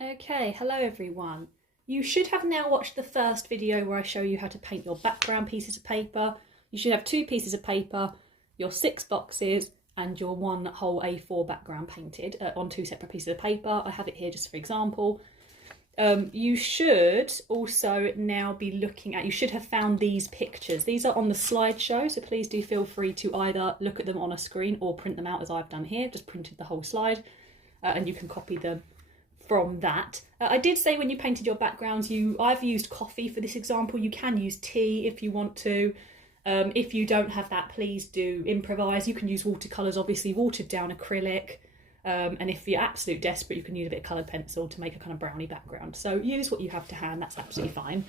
Okay, hello everyone. You should have now watched the first video where I show you how to paint your background pieces of paper. You should have 2 pieces of paper, your 6 boxes and your 1 whole A4 background painted on 2 separate pieces of paper. I have it here just for example. You should also now be looking at, you should have found these pictures. These are on the slideshow, so please do feel free to either look at them on a screen or print them out as I've done here. Just printed the whole slide and you can copy them from that. I did say when you painted your backgrounds, I've used coffee for this example. You can use tea if you want to. If you don't have that, please do improvise. You can use watercolours, obviously watered down acrylic. And if you're absolutely desperate, you can use a bit of coloured pencil to make a kind of brownie background. So use what you have to hand, that's absolutely fine.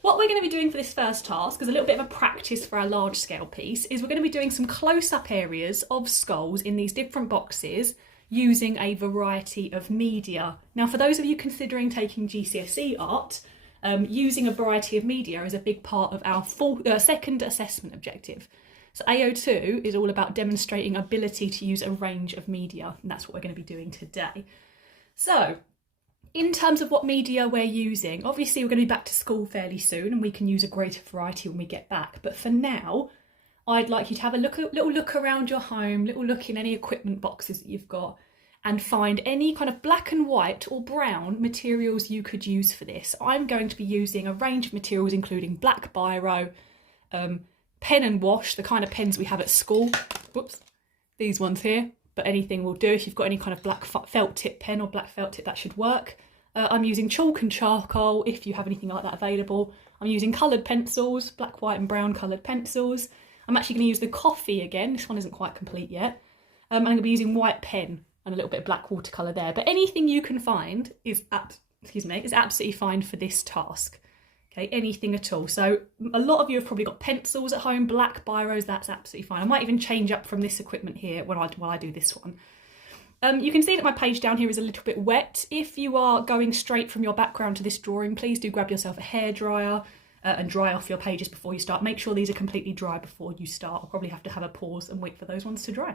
What we're going to be doing for this first task, as a little bit of a practice for our large scale piece, is we're going to be doing some close-up areas of skulls in these different boxes using a variety of media. Now, for those of you considering taking GCSE art, using a variety of media is a big part of our second assessment objective. So AO2 is all about demonstrating ability to use a range of media, and that's what we're going to be doing today. So, in terms of what media we're using, obviously we're going to be back to school fairly soon and we can use a greater variety when we get back. But for now, I'd like you to have a little look around your home, little look in any equipment boxes that you've got and find any kind of black and white or brown materials you could use for this. I'm going to be using a range of materials including black biro, pen and wash, the kind of pens we have at school. Whoops, these ones here, but anything will do. If you've got any kind of black felt tip pen or black felt tip, that should work. I'm using chalk and charcoal if you have anything like that available. I'm using coloured pencils, black, white and brown coloured pencils. I'm actually going to use the coffee again. This one isn't quite complete yet. I'm going to be using white pen and a little bit of black watercolour there. But anything you can find is absolutely fine for this task. Okay, anything at all. So a lot of you have probably got pencils at home, black biros, that's absolutely fine. I might even change up from this equipment here when I do this one. You can see that my page down here is a little bit wet. If you are going straight from your background to this drawing, please do grab yourself a hairdryer and dry off your pages before you start. Make sure these are completely dry before you start. I'll probably have to have a pause and wait for those ones to dry.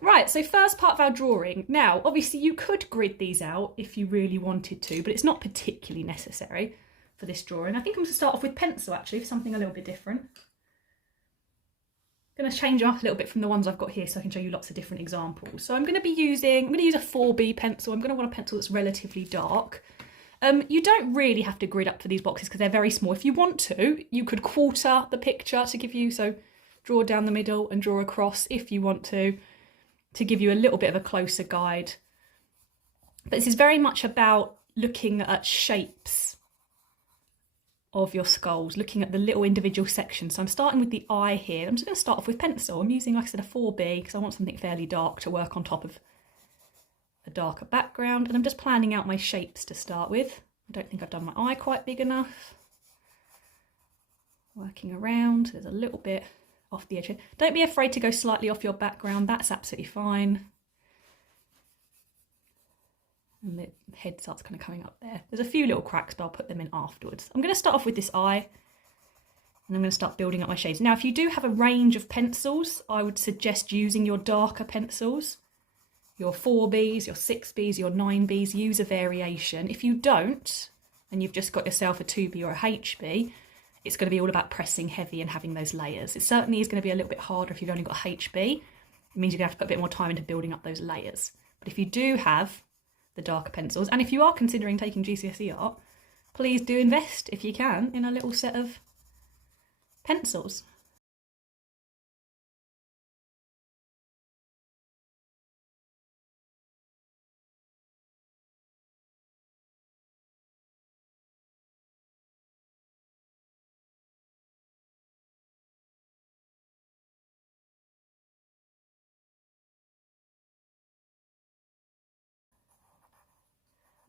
Right, so first part of our drawing. Now, obviously you could grid these out if you really wanted to, but it's not particularly necessary for this drawing. I think I'm going to start off with pencil actually for something a little bit different. I'm going to change them up a little bit from the ones I've got here so I can show you lots of different examples. So I'm going to use a 4B pencil. I'm going to want a pencil that's relatively dark. You don't really have to grid up for these boxes because they're very small. If you want to, you could quarter the picture to give you, so draw down the middle and draw across if you want to give you a little bit of a closer guide. But this is very much about looking at shapes of your skulls, looking at the little individual sections. So I'm starting with the eye here. I'm just going to start off with pencil. I'm using, like I said, a 4B because I want something fairly dark to work on top of a darker background. And I'm just planning out my shapes to start with. I don't think I've done my eye quite big enough. Working around, there's a little bit off the edge here. Don't be afraid to go slightly off your background, that's absolutely fine. And the head starts kind of coming up there. There's a few little cracks, but I'll put them in afterwards. I'm going to start off with this eye, and I'm going to start building up my shades. Now, if you do have a range of pencils, I would suggest using your darker pencils. Your 4Bs, your 6Bs, your 9Bs, use a variation. If you don't, and you've just got yourself a 2B or a HB, it's going to be all about pressing heavy and having those layers. It certainly is going to be a little bit harder if you've only got HB. It means you're going to have to put a bit more time into building up those layers. But if you do have the darker pencils, and if you are considering taking GCSE art, please do invest, if you can, in a little set of pencils.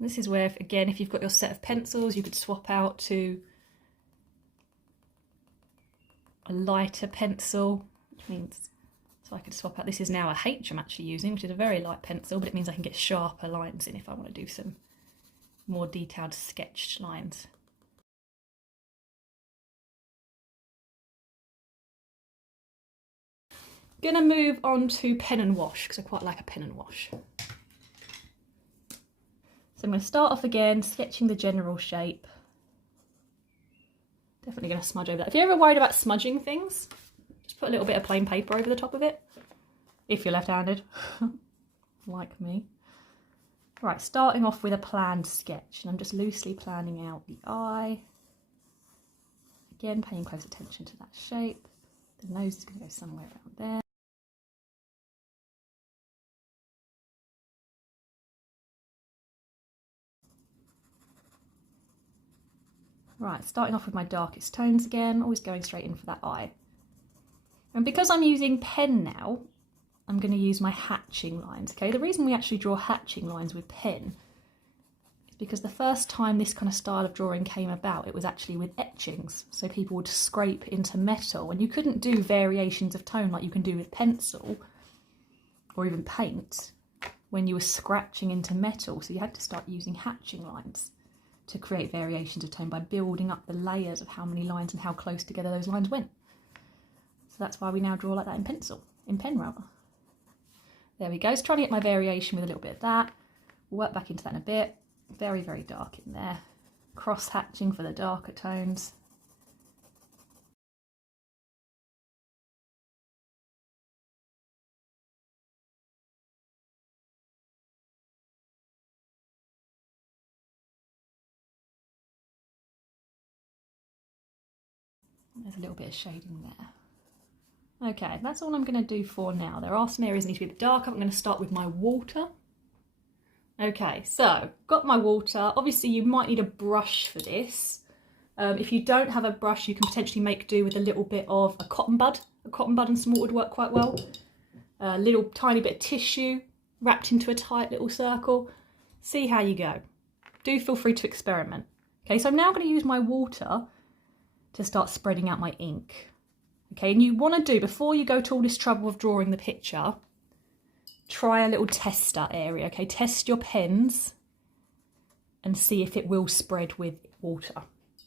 This is where, again, if you've got your set of pencils, you could swap out to a lighter pencil, which means, so I could swap out, this is now a H I'm actually using, which is a very light pencil, but it means I can get sharper lines in if I want to do some more detailed sketched lines. Gonna move on to pen and wash, because I quite like a pen and wash. So I'm going to start off again, sketching the general shape. Definitely going to smudge over that. If you're ever worried about smudging things, just put a little bit of plain paper over the top of it, if you're left-handed, like me. Right, starting off with a planned sketch, and I'm just loosely planning out the eye. Again, paying close attention to that shape. The nose is going to go somewhere around there. Right, starting off with my darkest tones again, always going straight in for that eye. And because I'm using pen now, I'm going to use my hatching lines, okay? The reason we actually draw hatching lines with pen is because the first time this kind of style of drawing came about, it was actually with etchings. So people would scrape into metal, and you couldn't do variations of tone like you can do with pencil or even paint when you were scratching into metal. So you had to start using hatching lines to create variations of tone by building up the layers of how many lines and how close together those lines went. So that's why we now draw like that in pen rather. There we go, just trying to get my variation with a little bit of that. We'll work back into that in a bit. Very, very dark in there. Cross hatching for the darker tones. There's a little bit of shading there. Okay, that's all I'm going to do for now. There are some areas that need to be a bit darker. I'm going to start with my water. Okay, so got my water. Obviously you might need a brush for this. If you don't have a brush, you can potentially make do with a little bit of a cotton bud. A cotton bud and some water would work quite well. A little tiny bit of tissue wrapped into a tight little circle. See how you go. Do feel free to experiment. Okay, so I'm now going to use my water to start spreading out my ink. Okay, and you want to do, before you go to all this trouble of drawing the picture, try a little tester area, okay? Test your pens and see if it will spread with water.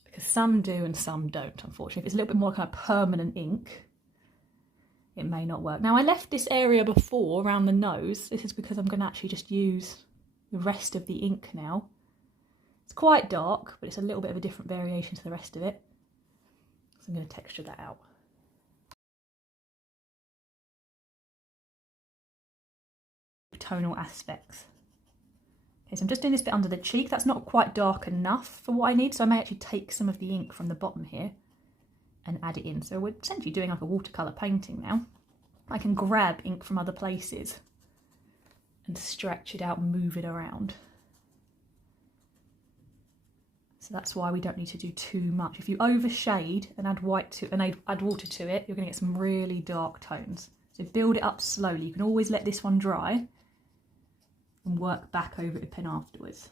Because some do and some don't, unfortunately. If it's a little bit more kind of permanent ink, it may not work. Now, I left this area before around the nose. This is because I'm going to actually just use the rest of the ink now. It's quite dark, but it's a little bit of a different variation to the rest of it. So I'm going to texture that out. Tonal aspects. Okay, so I'm just doing this bit under the cheek. That's not quite dark enough for what I need, so I may actually take some of the ink from the bottom here and add it in. So we're essentially doing like a watercolour painting now. I can grab ink from other places and stretch it out and move it around. So that's why we don't need to do too much. If you overshade and add add water to it, you're going to get some really dark tones. So build it up slowly. You can always let this one dry and work back over it with pen afterwards.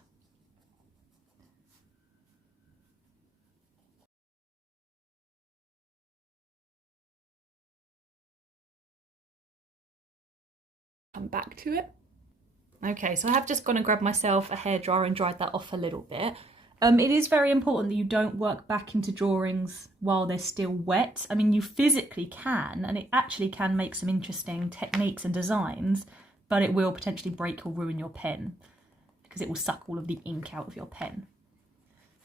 Come back to it. Okay, so I have just gone and grabbed myself a hairdryer and dried that off a little bit. It is very important that you don't work back into drawings while they're still wet. I mean, you physically can, and it actually can make some interesting techniques and designs, but it will potentially break or ruin your pen because it will suck all of the ink out of your pen.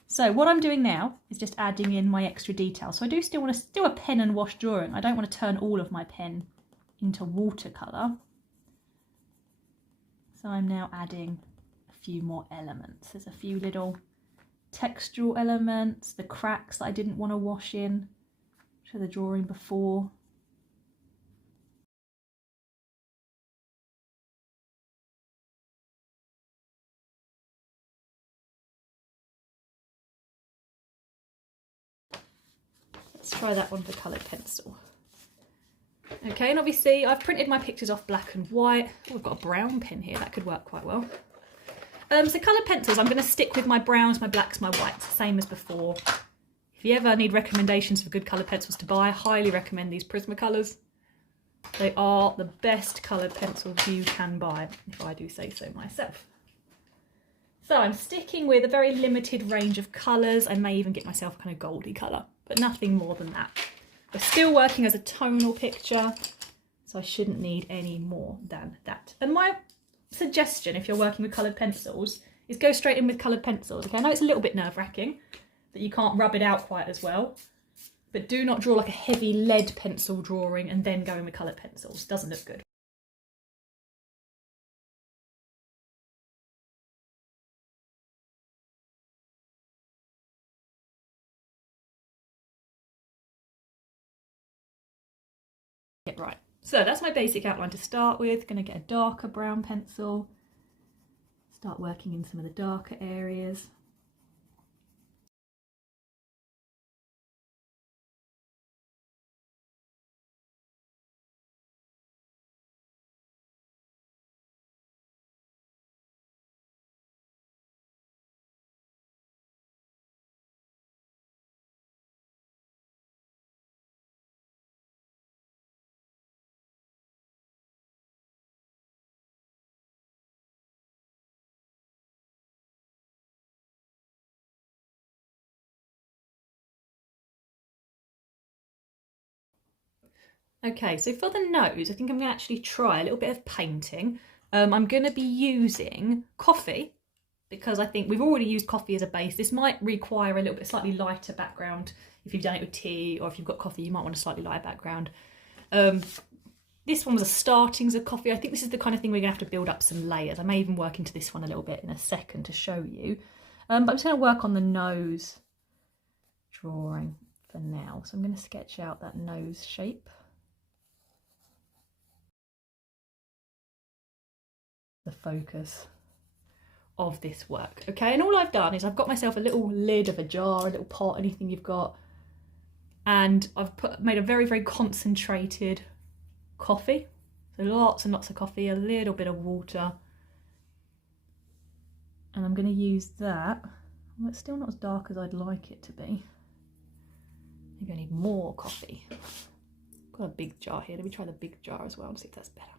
So what I'm doing now is just adding in my extra detail. So I do still want to do a pen and wash drawing. I don't want to turn all of my pen into watercolour. So I'm now adding a few more elements. There's a few little textural elements, the cracks that I didn't want to wash in to the drawing before. Let's try that one with a coloured pencil. Okay, and obviously I've printed my pictures off black and white. Oh, I've got a brown pen here, that could work quite well. So coloured pencils, I'm going to stick with my browns, my blacks, my whites, same as before. If you ever need recommendations for good coloured pencils to buy, I highly recommend these Prismacolors. They are the best coloured pencils you can buy, if I do say so myself. So I'm sticking with a very limited range of colours. I may even get myself a kind of goldy colour, but nothing more than that. We're still working as a tonal picture, so I shouldn't need any more than that. And my suggestion, if you're working with coloured pencils, is go straight in with coloured pencils. Okay, I know it's a little bit nerve-wracking that you can't rub it out quite as well, but do not draw like a heavy lead pencil drawing and then go in with coloured pencils. Doesn't look good. Get right. So that's my basic outline to start with. Going to get a darker brown pencil. Start working in some of the darker areas. Okay, so for the nose, I think I'm going to actually try a little bit of painting. I'm going to be using coffee because I think we've already used coffee as a base. This might require a little bit slightly lighter background. If you've done it with tea or if you've got coffee, you might want a slightly lighter background. This one was a startings of coffee. I think this is the kind of thing we're going to have to build up some layers. I may even work into this one a little bit in a second to show you. But I'm just going to work on the nose drawing for now. So I'm going to sketch out that nose shape. The focus of this work. Okay, and all I've done is I've got myself a little lid of a jar, a little pot, anything you've got, and I've made a very, very concentrated coffee. So lots and lots of coffee, a little bit of water, and I'm going to use that. Well, it's still not as dark as I'd like it to be. Maybe I need more coffee. Got a big jar here. Let me try the big jar as well and see if that's better.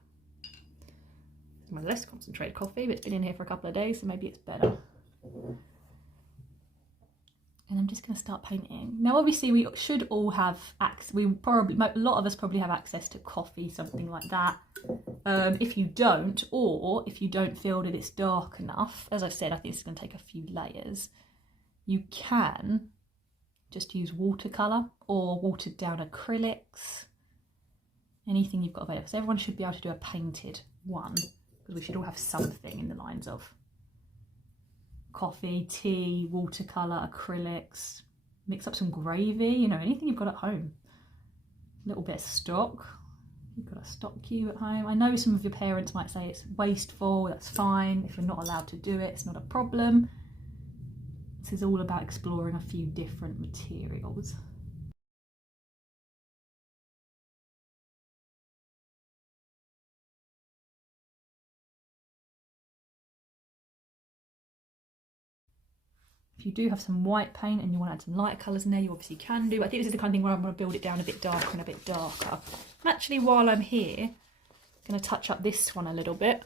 My less concentrated coffee, but it's been in here for a couple of days, so maybe it's better. And I'm just going to start painting. Now, obviously, we should all have access. A lot of us probably have access to coffee, something like that. If you don't, or if you don't feel that it's dark enough, as I said, I think it's going to take a few layers. You can just use watercolour or watered down acrylics. Anything you've got available. So everyone should be able to do a painted one, because we should all have something in the lines of coffee, tea, watercolour, acrylics, mix up some gravy, you know, anything you've got at home. A little bit of stock. You've got a stock cube at home. I know some of your parents might say it's wasteful, that's fine. If you're not allowed to do it, it's not a problem. This is all about exploring a few different materials. If you do have some white paint and you want to add some lighter colours in there, you obviously can do. I think this is the kind of thing where I'm going to build it down a bit darker and a bit darker. And actually, while I'm here, I'm going to touch up this one a little bit.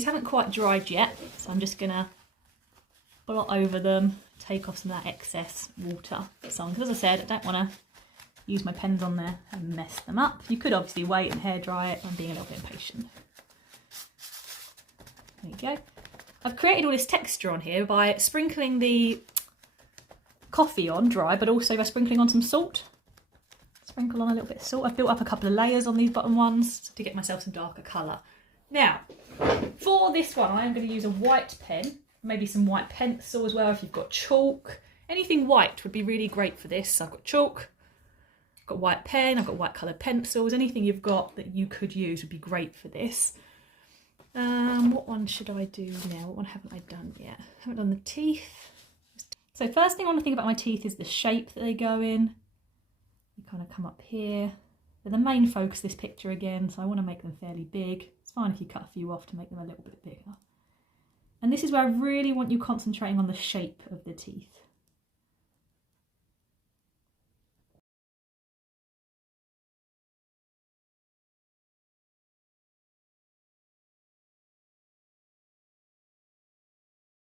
These haven't quite dried yet, so I'm just going to blot over them, take off some of that excess water. So, as I said, I don't want to use my pens on there and mess them up. You could obviously wait and hair dry it. I'm being a little bit impatient. There you go. I've created all this texture on here by sprinkling the coffee on dry, but also by sprinkling on some salt. Sprinkle on a little bit of salt. I've built up a couple of layers on these bottom ones to get myself some darker colour. Now, for this one, I am going to use a white pen, maybe some white pencil as well if you've got chalk. Anything white would be really great for this. So I've got chalk, I've got white pen, I've got white coloured pencils. Anything you've got that you could use would be great for this. What one should I do now? What one haven't I done yet? I haven't done the teeth. So first thing I want to think about my teeth is the shape that they go in. They kind of come up here. They're the main focus of this picture again, so I want to make them fairly big. It's fine if you cut a few off to make them a little bit bigger. And this is where I really want you concentrating on the shape of the teeth.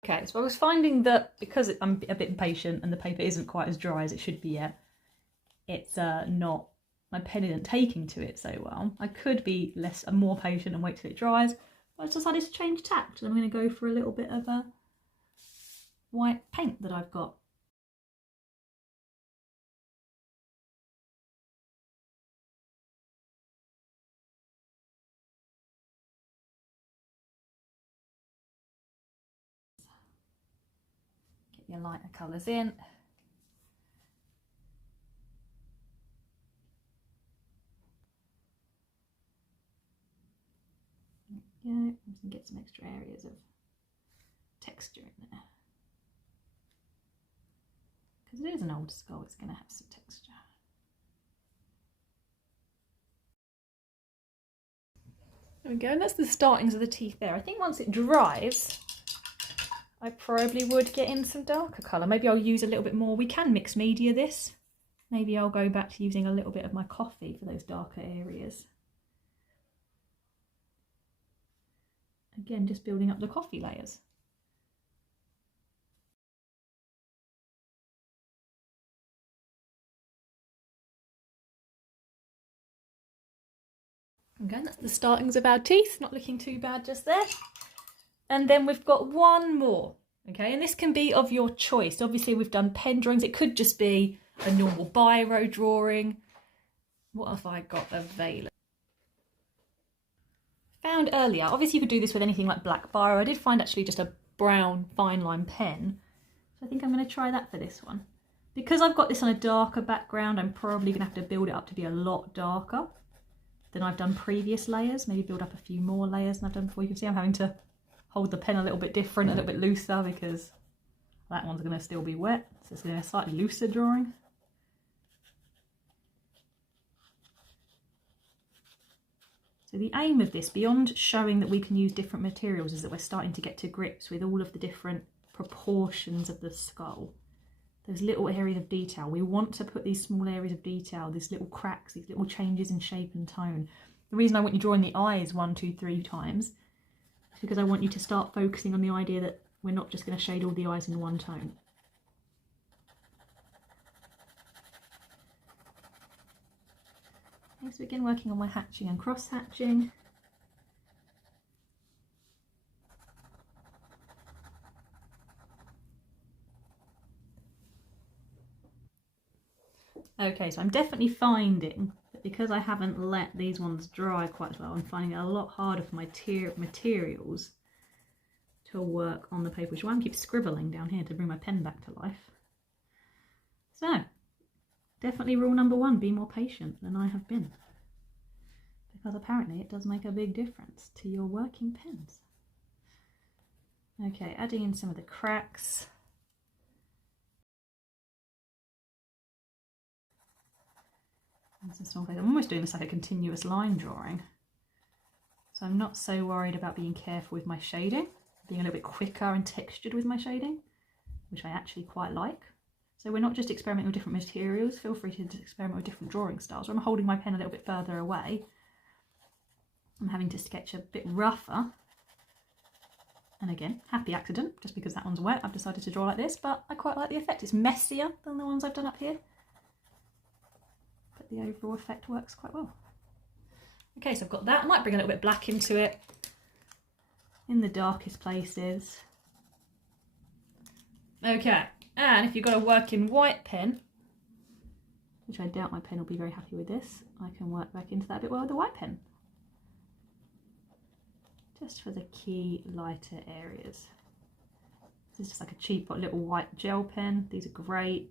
Okay, so I was finding that because I'm a bit impatient and the paper isn't quite as dry as it should be yet, it's not, my pen isn't taking to it so well. I could be more patient and wait till it dries, but I decided to change tact. I'm going to go for a little bit of a white paint that I've got. Get your lighter colours in. Yeah, you can get some extra areas of texture in there. Because it is an old skull, it's going to have some texture. There we go, and that's the startings of the teeth there. I think once it dries, I probably would get in some darker colour. Maybe I'll use a little bit more. We can mix media this. Maybe I'll go back to using a little bit of my coffee for those darker areas. Again, just building up the coffee layers. Okay, that's the startings of our teeth. Not looking too bad just there. And then we've got one more. Okay, and this can be of your choice. Obviously, we've done pen drawings. It could just be a normal biro drawing. What have I got available? Found earlier, obviously you could do this with anything like black biro. I did find actually just a brown fine line pen, so I think I'm going to try that for this one. Because I've got this on a darker background, I'm probably going to have to build it up to be a lot darker than I've done previous layers. Maybe build up a few more layers than I've done before. You can see I'm having to hold the pen a little bit different, a little bit looser, because that one's going to still be wet, so it's going to be a slightly looser drawing. So the aim of this, beyond showing that we can use different materials, is that we're starting to get to grips with all of the different proportions of the skull. Those little areas of detail. We want to put these small areas of detail, these little cracks, these little changes in shape and tone. The reason I want you drawing the eyes 1, 2, 3 times is because I want you to start focusing on the idea that we're not just going to shade all the eyes in one tone. Let's begin working on my hatching and cross hatching. Okay, so I'm definitely finding that because I haven't let these ones dry quite as well, I'm finding it a lot harder for my materials to work on the paper, which is why I keep scribbling down here to bring my pen back to life. So, definitely rule number 1, be more patient than I have been. Because apparently it does make a big difference to your working pens. Okay, adding in some of the cracks. I'm almost doing this like a continuous line drawing. So I'm not so worried about being careful with my shading, being a little bit quicker and textured with my shading, which I actually quite like. So we're not just experimenting with different materials, feel free to experiment with different drawing styles. I'm holding my pen a little bit further away. I'm having to sketch a bit rougher. And again, happy accident, just because that one's wet, I've decided to draw like this, but I quite like the effect. It's messier than the ones I've done up here, but the overall effect works quite well. Okay, so I've got that. I might bring a little bit of black into it in the darkest places. Okay, and if you've got a working white pen, which I doubt my pen will be very happy with this, I can work back into that a bit well with the white pen. Just for the key lighter areas. This is just like a cheap little white gel pen. These are great.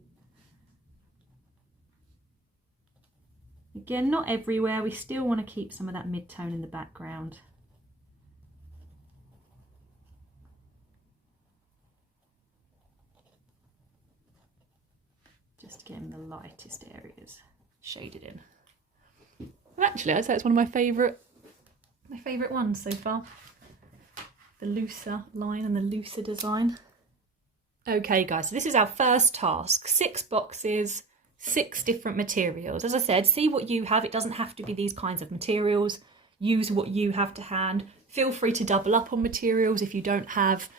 Again, not everywhere. We still want to keep some of that mid-tone in the background. Just getting the lightest areas shaded in. Actually, I'd say it's one of my favourite ones so far. The looser line and the looser design. Okay guys, so this is our first task. 6 boxes, 6 different materials. As I said, see what you have. It doesn't have to be these kinds of materials. Use what you have to hand. Feel free to double up on materials if you don't have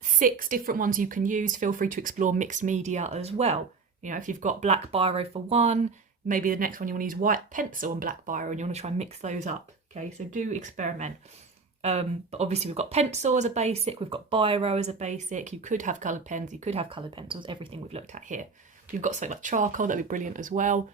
6 different ones you can use. Feel free to explore mixed media as well. You know, if you've got black biro for one, maybe the next one you want to use white pencil and black biro, and you want to try and mix those up. Okay, so do experiment. But obviously we've got pencil as a basic, we've got biro as a basic, you could have coloured pens, you could have coloured pencils, everything we've looked at here. If you've got something like charcoal, that'd be brilliant as well.